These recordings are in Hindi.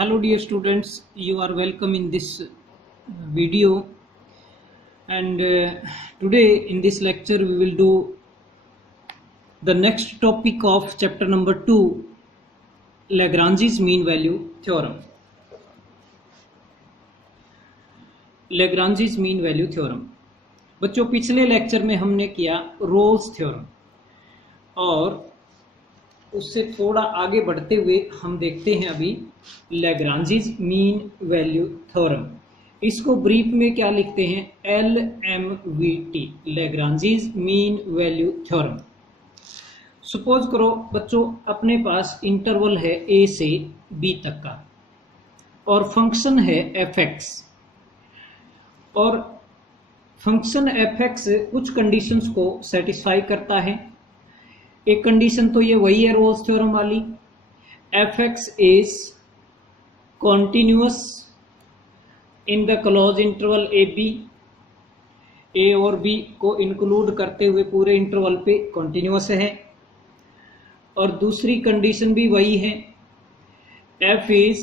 Hello dear students, you are welcome in this video, and today in this lecture we will do the next topic of chapter number 2, Lagrange's mean value theorem. Lagrange's mean value theorem बच्चों, पिछले लेक्चर में हमने किया रोल्स थ्योरम और उससे थोड़ा आगे बढ़ते हुए हम देखते हैं अभी लैग्रांजीज मीन वैल्यू थ्योरम। इसको ब्रीफ में क्या लिखते हैं? LMVT, Lagrange's mean value theorem. Suppose करो बच्चों अपने पास इंटरवल है A से B तक का और फंक्शन है fx, और फंक्शन fx कुछ कंडीशंस को सेटिस्फाई करता है। एक कंडीशन तो ये वही है रोल्स थ्योरम वाली, fx is continuous in the close interval a और b को इंक्लूड करते हुए पूरे इंटरवल पे कॉन्टिन्यूअस है। और दूसरी कंडीशन भी वही है, f is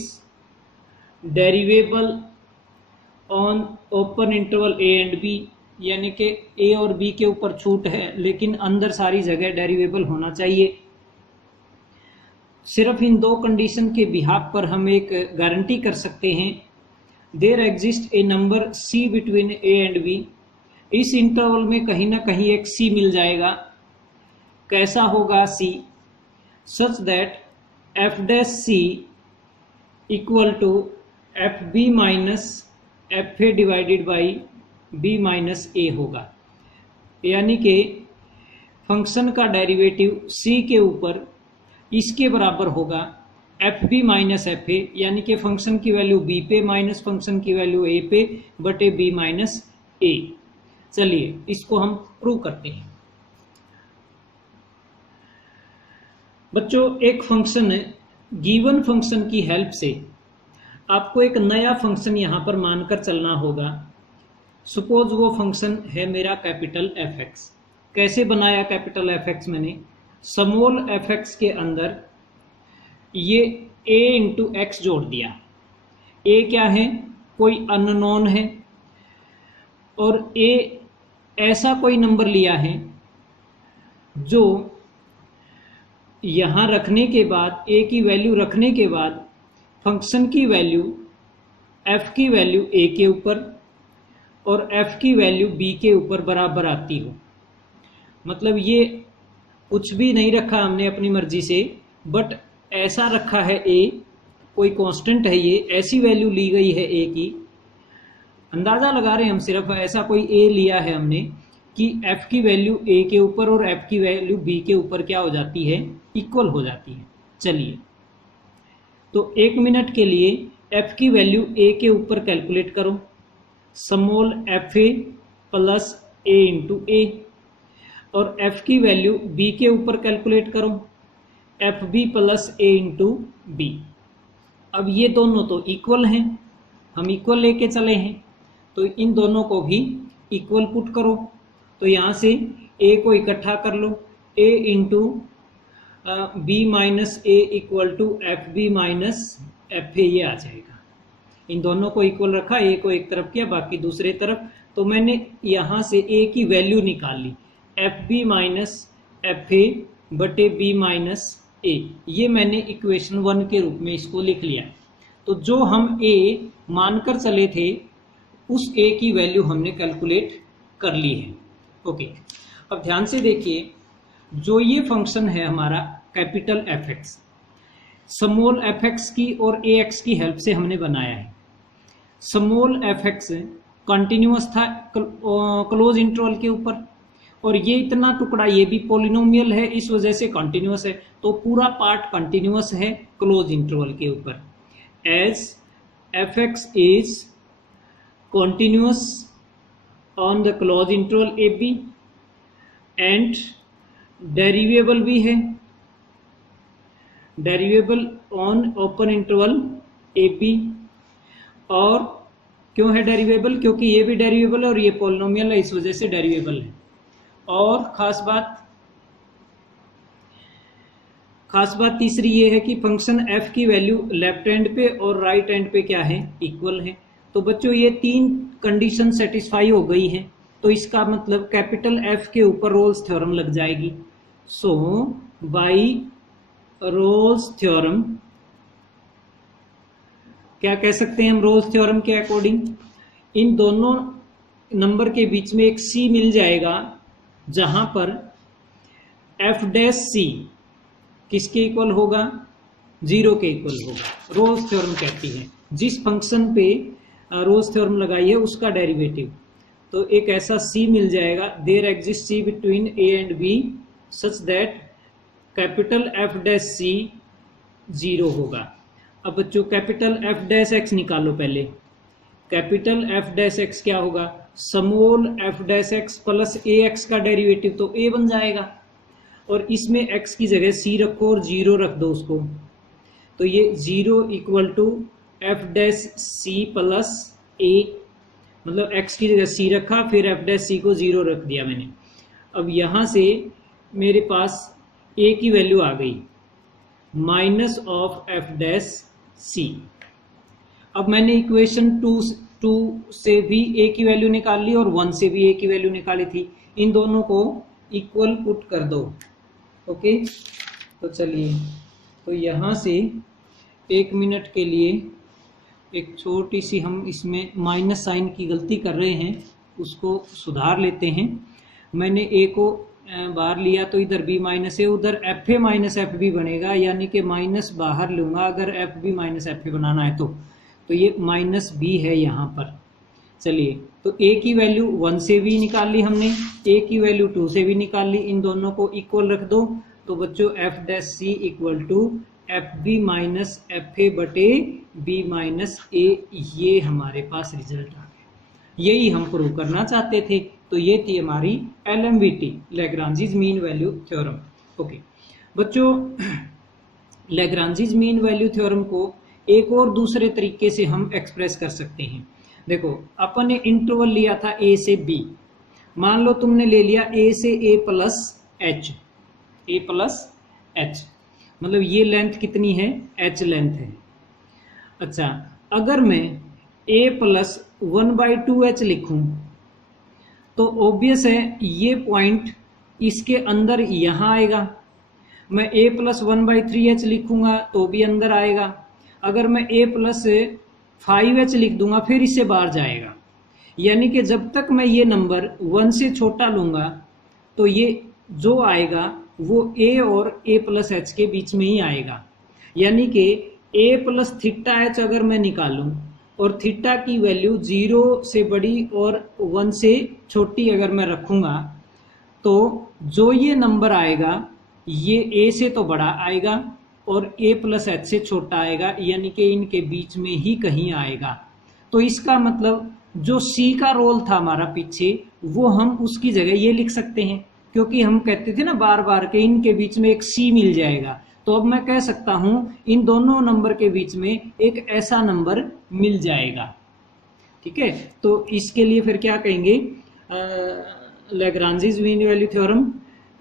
derivable on open interval a and b, यानी कि ए और बी के ऊपर छूट है लेकिन अंदर सारी जगह डेरिवेबल होना चाहिए। सिर्फ इन दो कंडीशन के बिहाफ पर हम एक गारंटी कर सकते हैं, there exist a number c between a and b। इस इंटरवल में कहीं ना कहीं एक c मिल जाएगा। कैसा होगा c? Such that f dash c equal to fb minus fa divided by b minus A होगा, यानी कि फंक्शन का डेरिवेटिव c के ऊपर इसके बराबर होगा fb माइनस fa, यानी कि फंक्शन की वैल्यू b पे माइनस फंक्शन की वैल्यू a पे बटे b माइनस a। चलिए इसको हम प्रूव करते हैं। बच्चों एक फंक्शन गिवन फंक्शन की हेल्प से आपको एक नया फंक्शन यहां पर मानकर चलना होगा। सपोज वो फंक्शन है मेरा कैपिटल fx। कैसे बनाया कैपिटल fx? मैंने स्मॉल fx के अंदर ये a इंटू एक्स जोड़ दिया। a क्या है? कोई अननोन है, और a ऐसा कोई नंबर लिया है जो यहां रखने के बाद a की वैल्यू रखने के बाद फंक्शन की वैल्यू f की वैल्यू a के ऊपर और f की वैल्यू b के ऊपर बराबर आती हो। मतलब ये कुछ भी नहीं रखा हमने अपनी मर्जी से, बट ऐसा रखा है a, कोई कांस्टेंट है, ये ऐसी वैल्यू ली गई है a की। अंदाजा लगा रहे हैं हम, सिर्फ ऐसा कोई a लिया है हमने कि f की वैल्यू a के ऊपर और f की वैल्यू b के ऊपर क्या हो जाती है? इक्वल हो जाती है। चलिए तो एक मिनट के लिए f की वैल्यू a के ऊपर कैलकुलेट करो, small fa plus a into A, और f की वैल्यू b के ऊपर कैलकुलेट करो, fb plus a into B. अब ये दोनों तो इक्वल हैं, हम इक्वल लेके चले हैं, तो इन दोनों को भी इक्वल पुट करो। तो यहाँ से a को इकट्ठा कर लो, a into B minus A equal to F B minus F A, ये आ जाएगा। इन दोनों को इक्वल रखा, ए को एक तरफ किया बाकी दूसरे तरफ, तो मैंने यहाँ से ए की वैल्यू निकाल ली, F B minus F A बटे बी माइनस ए। ये मैंने इक्वेशन 1 के रूप में इसको लिख लिया। तो जो हम ए मानकर चले थे उस ए की वैल्यू हमने कैलकुलेट कर ली है। ओके, अब ध्यान से देखिए, जो ये फंक्शन है हमारा कैपिटल fx, स्मॉल fx की और ax की हेल्प से हमने बनाया है। स्मॉल fx कंटिन्यूअस था क्लोज इंटरवल के ऊपर, और ये इतना टुकड़ा ये भी पॉलिनोमियल है, इस वजह से कंटिन्यूअस है। तो पूरा पार्ट कंटिन्यूअस है क्लोज इंटरवल के ऊपर। As fx is continuous on the close interval A B and derivable भी है, derivable on open interval A B. और क्यों है डेरिवेबल? क्योंकि ये भी डेरिवेबल है और ये पॉलिनोमियल है, इस वजह से डेरिवेबल है। और खास बात, खास बात तीसरी ये है कि फंक्शन f की वैल्यू लेफ्ट हैंड पे और राइट हैंड पे क्या है, इक्वल है। तो बच्चों ये तीन कंडीशन सेटिस्फाई हो गई है, तो इसका मतलब कैपिटल F के ऊपर रोल्स थ्योरम लग जाएगी। सो बाय रोल्स थ्योरम क्या कह सकते हैं हम, रोल्स थ्योरम के अकॉर्डिंग इन दोनों नंबर के बीच में एक c मिल जाएगा, जहां पर f डैश c किसके इक्वल होगा, 0 के इक्वल होगा। रोल्स थ्योरम कहती है जिस फंक्शन पे रोल्स थ्योरम लगाई है उसका डेरिवेटिव। तो एक ऐसा c मिल जाएगा, there exist c between a and b such that capital f dash c 0 होगा। अब बच्चों कैपिटल f डैश x निकालो पहले। कैपिटल f डैश x क्या होगा, small f dash x plus ax का डेरिवेटिव तो a बन जाएगा, और इसमें x की जगह c रखो और 0 रख दो उसको, तो ये 0 equal to f dash c plus a, मतलब x की जगह c रखा फिर f डैश c को 0 रख दिया मैंने। अब यहाँ से मेरे पास a की वैल्यू आ गई minus of f dash c। अब मैंने इक्वेशन 2 से भी a की वैल्यू निकाल ली और 1 से भी a की वैल्यू निकाली थी, इन दोनों को इक्वल पुट कर दो। ओके, तो चलिए, तो यहाँ से 1 मिनट के लिए एक छोटी सी हम इसमें माइनस साइन की गलती कर रहे हैं, उसको सुधार लेते हैं। मैंने a को बाहर लिया तो इधर b माइनस है, उधर F A minus F B बनेगा, यानी कि माइनस बाहर लूँगा अगर F B minus F A बनाना है तो ये माइनस बी है यहाँ पर। चलिए, तो a की वैल्यू 1 से भी निकाल ली हमने, a की वैल्यू 2 से भी निकाल ली, इन दोनों को इक्वल रख दो। तो बच्चों f dash c equal to F B minus F A बटे बी माइनस ए, ये हमारे पास रिजल्ट आ गया। यही हम प्रूव करना चाहते थे। तो ये थी हमारी LMVT, Lagrange's mean value theorem. Okay बच्चों, लैग्रांजीज मीन वैल्यू थ्योरम को एक और दूसरे तरीके से हम एक्सप्रेस कर सकते हैं। देखो, अपन ने इंटरवल लिया था a से b, मान लो तुमने ले लिया a से a प्लस h, मतलब ये लेंथ कितनी है, h लेंथ है। अच्छा, अगर मैं a प्लस 1/2h लिखूं तो ऑब्वियस है ये पॉइंट इसके अंदर यहाँ आएगा। मैं a प्लस 1/3h लिखूंगा तो भी अंदर आएगा। अगर मैं a प्लस 5h लिख दूंगा फिर इससे बाहर जाएगा। यानी कि जब तक मैं ये नंबर 1 से छोटा लूंगा तो ये जो आएगा वो a और a प्लस h के बीच में ही आएगा। यानी कि a प्लस थीटा h अगर मैं निकालूं और थीटा की वैल्यू 0 से बड़ी और 1 से छोटी अगर मैं रखूंगा तो जो ये नंबर आएगा ये a से तो बड़ा आएगा और a प्लस h से छोटा आएगा, यानी कि इनके बीच में ही कहीं आएगा। तो इसका मतलब जो c का रोल था हमारा पीछे, वो हम उसकी जगह ये लिख सकते हैं, क्योंकि हम कहते थे ना बार बार के इनके बीच में एक c मिल जाएगा। तो अब मैं कह सकता हूं इन दोनों नंबर के बीच में एक ऐसा नंबर मिल जाएगा। ठीक है, तो इसके लिए फिर क्या कहेंगे, Lagrange's mean value theorem,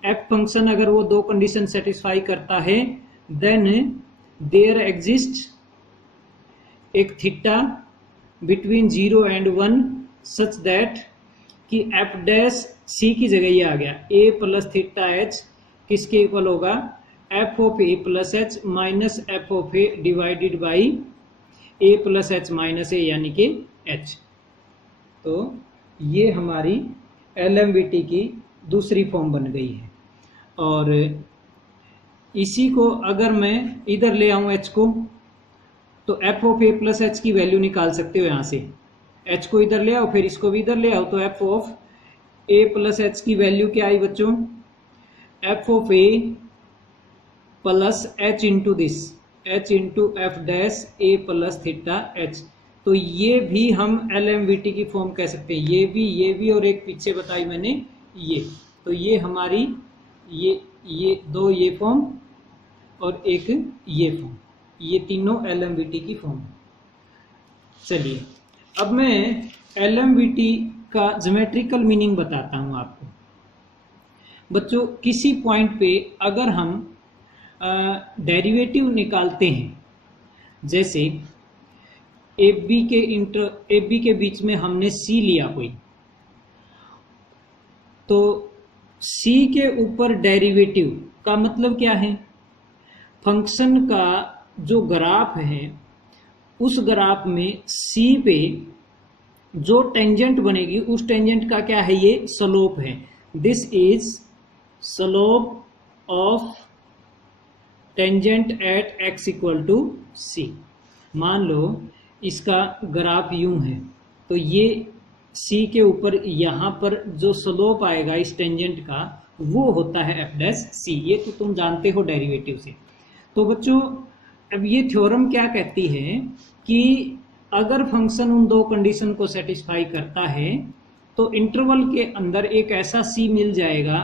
F function अगर वो दो कंडीशन सेटिस्फाई करता है देन देयर एग्जिस्ट एक theta between 0 and 1 such that कि एफ डैश सी की जगह ये आ गया a प्लस थीटा एच किसके इक्वल होगा, F of A plus H minus F of A divided by A plus H minus A, यानी कि एच। तो ये हमारी LMVT की दूसरी फॉर्म बन गई है। और इसी को अगर मैं इधर ले आऊं h को, तो F of A plus H की वैल्यू निकाल सकते हो। यहाँ से h को इधर ले आओ फिर इसको भी इधर ले आओ, तो F of A plus H की वैल्यू क्या आई बच्चों, F of A plus H into this, H into F dash A plus theta H. तो ये भी हम LMVT की फॉर्म कह सकते हैं, ये भी और एक पीछे बताई मैंने ये। तो ये हमारी ये दो ये फॉर्म और एक ये फॉर्म, ये तीनों LMVT की फॉर्म है। चलिए, अब मैं LMVT का ज्योमेट्रिकल मीनिंग बताता हूं आपको। बच्चों, किसी पॉइंट पे अगर हम डेरिवेटिव निकालते हैं, जैसे ए बी के बीच में हमने सी लिया कोई, तो सी के ऊपर डेरिवेटिव का मतलब क्या है, फंक्शन का जो ग्राफ है उस ग्राफ में सी पे जो टेंजेंट बनेगी उस टेंजेंट का क्या है, ये स्लोप है। This is slope of tangent at x equal to C. मान लो इसका ग्राफ यूं है, तो ये सी के ऊपर यहाँ पर जो स्लोप आएगा इस टेंजेंट का वो होता है एफ डैश सी। ये तो तुम जानते हो डेरिवेटिव से। तो बच्चों अब ये थ्योरम क्या कहती है कि अगर फंक्शन उन दो कंडीशन को सेटिस्फाई करता है तो इंटरवल के अंदर एक ऐसा सी मिल जाएगा,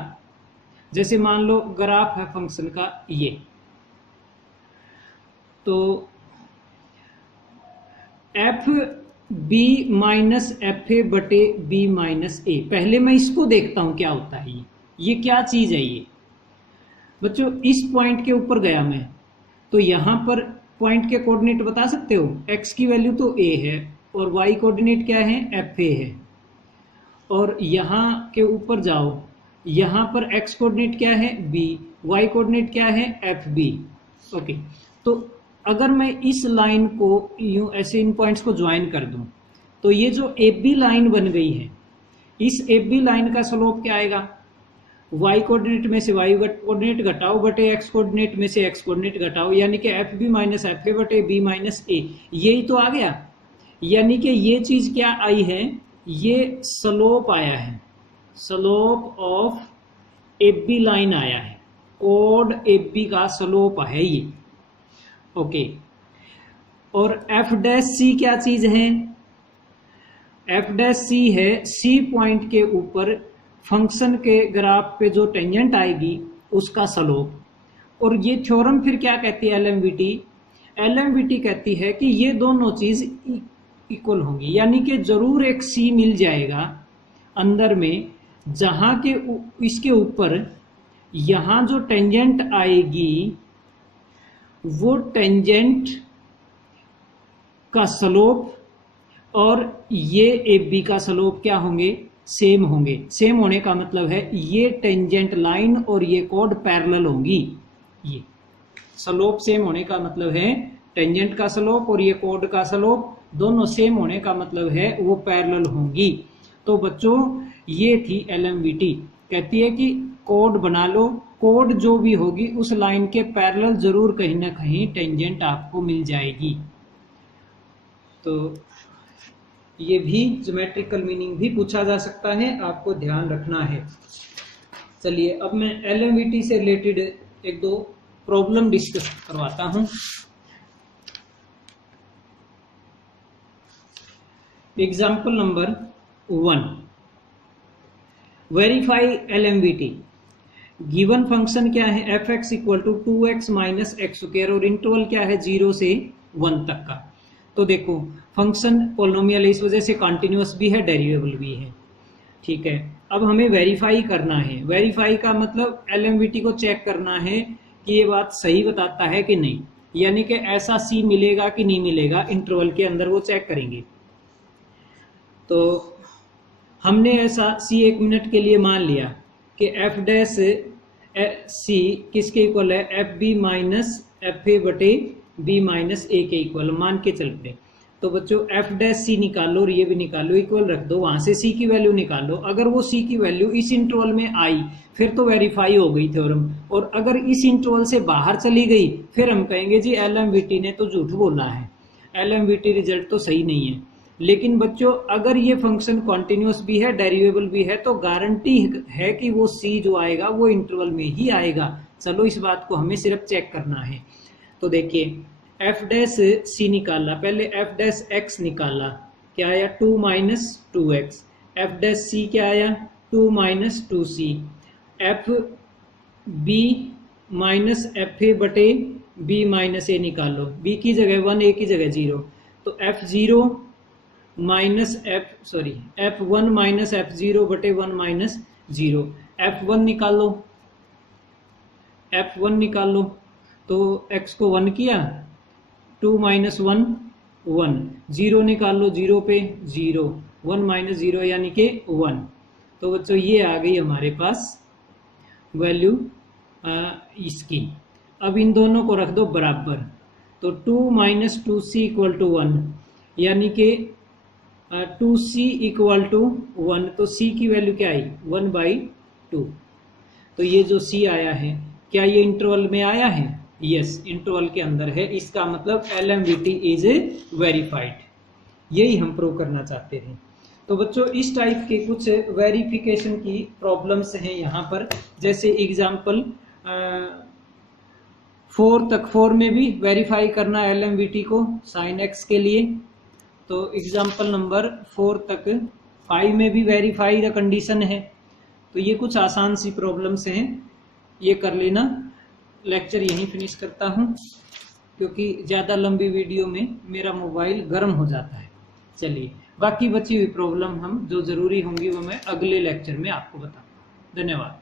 जैसे मान लो ग्राफ है फंक्शन का ये, तो F B minus F A बटे बी माइनस ए। पहले मैं इसको देखता हूं क्या होता है, ये क्या चीज है। ये बच्चों इस पॉइंट के ऊपर गया मैं, तो यहां पर पॉइंट के कोऑर्डिनेट बता सकते हो, एक्स की वैल्यू तो ए है और वाई कोऑर्डिनेट क्या है, एफ ए है। और यहाँ के ऊपर जाओ, यहाँ पर एक्स कोऑर्डिनेट क्या है, बी, वाई कोऑर्डिनेट क्या है, एफ बी। ओके, तो अगर मैं इस लाइन को यूं ऐसे इन पॉइंट्स को ज्वाइन कर दूं, तो ये जो ए बी लाइन बन गई है, इस ए बी लाइन का स्लोप क्या आएगा, वाई कोऑर्डिनेट में से वाई कोऑर्डिनेट घटाओ बटे एक्स कोऑर्डिनेट में से एक्स कोऑर्डिनेट घटाओ, यानी कि F B minus F A बटे बी माइनस ए। यही तो आ गया, यानी कि ये चीज क्या आई है, ये स्लोप आया है, slope of A B line आया है, कोड ए बी का स्लोप है ये। ओके, और एफ डैश सी क्या चीज है, एफ डैश सी है सी पॉइंट के ऊपर फंक्शन के ग्राफ पे जो टेंजेंट आएगी उसका स्लोप। और ये थ्योरम फिर क्या कहती है, एलएमवीटी, एलएमवीटी कहती है कि ये दोनों चीज इक्वल होंगी, यानी कि जरूर एक सी मिल जाएगा अंदर में, जहां के इसके ऊपर यहां जो टेंजेंट आएगी वो टेंजेंट का स्लोप और ये ए बी का स्लोप क्या होंगे, सेम होंगे। सेम होने का मतलब है ये टेंजेंट लाइन और ये कोड पैरेलल होंगी। ये स्लोप सेम होने का मतलब है टेंजेंट का स्लोप और ये कोड का स्लोप दोनों सेम होने का मतलब है वो पैरेलल होंगी। तो बच्चों ये थी एलएमवीटी, कहती है कि कोड बना लो, कोड जो भी होगी उस लाइन के पैरेलल जरूर कहीं ना कहीं टेंजेंट आपको मिल जाएगी। तो ये भी ज्योमेट्रिकल मीनिंग भी पूछा जा सकता है, आपको ध्यान रखना है। चलिए अब मैं एलएमवीटी से रिलेटेड एक दो प्रॉब्लम डिस्कस करवाता हूं। Example number 1, verify LMVT. Given function क्या है, F X equal to 2x minus X square और इंटरवल क्या है 0 से 1 तक का। तो देखो फंक्शन पोलिनोमियल है, इस वजह से कॉन्टिन्यूअस भी है, डेरिवेबल भी है। ठीक है, अब हमें वेरीफाई करना है। वेरीफाई का मतलब एलएमवीटी को चेक करना है कि ये बात सही बताता है कि नहीं, यानी कि ऐसा सी मिलेगा कि नहीं मिलेगा इंटरवल के अंदर, वो चेक करेंगे। तो हमने ऐसा सी 1 मिनट के लिए मान लिया कि एफ डैश सी किसके इक्वल है, F B minus F A बटे बी माइनस ए के इक्वल मान के चलते। तो बच्चों एफ डैश सी निकालो और ये भी निकालो, इक्वल रख दो, वहां से सी की वैल्यू निकालो। अगर वो सी की वैल्यू इस इंटरवल में आई फिर तो वेरीफाई हो गई थ्योरम, और अगर इस इंटरवल से बाहर चली गई फिर हम कहेंगे जी एलएमवीटी ने तो झूठ बोला है, एलएमवीटी रिजल्ट तो सही नहीं है। लेकिन बच्चों अगर ये फंक्शन कॉन्टिन्यूअस भी है, डेरिवेबल भी है, तो गारंटी है कि वो सी जो आएगा वो इंटरवल में ही आएगा। चलो इस बात को हमें सिर्फ चेक करना है। तो देखिए एफ डैश सी निकाला, पहले एफ डैश एक्स निकाला, क्या आया 2 माइनस 2x। एफ डैश सी क्या आया 2 minus 2c। F B minus F A बटे बी माइनस ए निकालो, बी की जगह 1 ए की जगह 0। तो F zero minus F 1 minus F 0 बटे 1 माइनस 0। एफ 1 निकालो, एफ 1 निकालो, तो x को 1 किया, 2 माइनस 1 1, 0 निकाल लो, 0 पे 0, 1 माइनस 0 यानी कि 1। तो बच्चों ये आ गई हमारे पास वैल्यू इसकी। अब इन दोनों को रख दो बराबर, तो 2 माइनस 2c इक्वल टू 1, यानी कि 2c इक्वल टू 1, तो c की वैल्यू क्या आई 1/2। तो ये जो c आया है, क्या ये इंटरवल में आया है? यस, इंटरवल के अंदर है। इसका मतलब LMVT इज वेरीफाइड। यही हम प्रूव करना चाहते थे। तो बच्चों इस टाइप के कुछ वेरिफिकेशन की प्रॉब्लम्स हैं यहाँ पर। जैसे एग्जाम्पल 4 तक, 4 में भी वेरीफाई करना LMVT को sin x के लिए। तो एग्जाम्पल नंबर 4 तक 5 में भी वेरीफाई द कंडीशन है। तो ये कुछ आसान सी प्रॉब्लम्स हैं, ये कर लेना। लेक्चर यहीं फिनिश करता हूँ, क्योंकि ज़्यादा लंबी वीडियो में मेरा मोबाइल गर्म हो जाता है। चलिए, बाकी बची हुई प्रॉब्लम हम जो ज़रूरी होंगी वो मैं अगले लेक्चर में आपको बताऊँगा। धन्यवाद।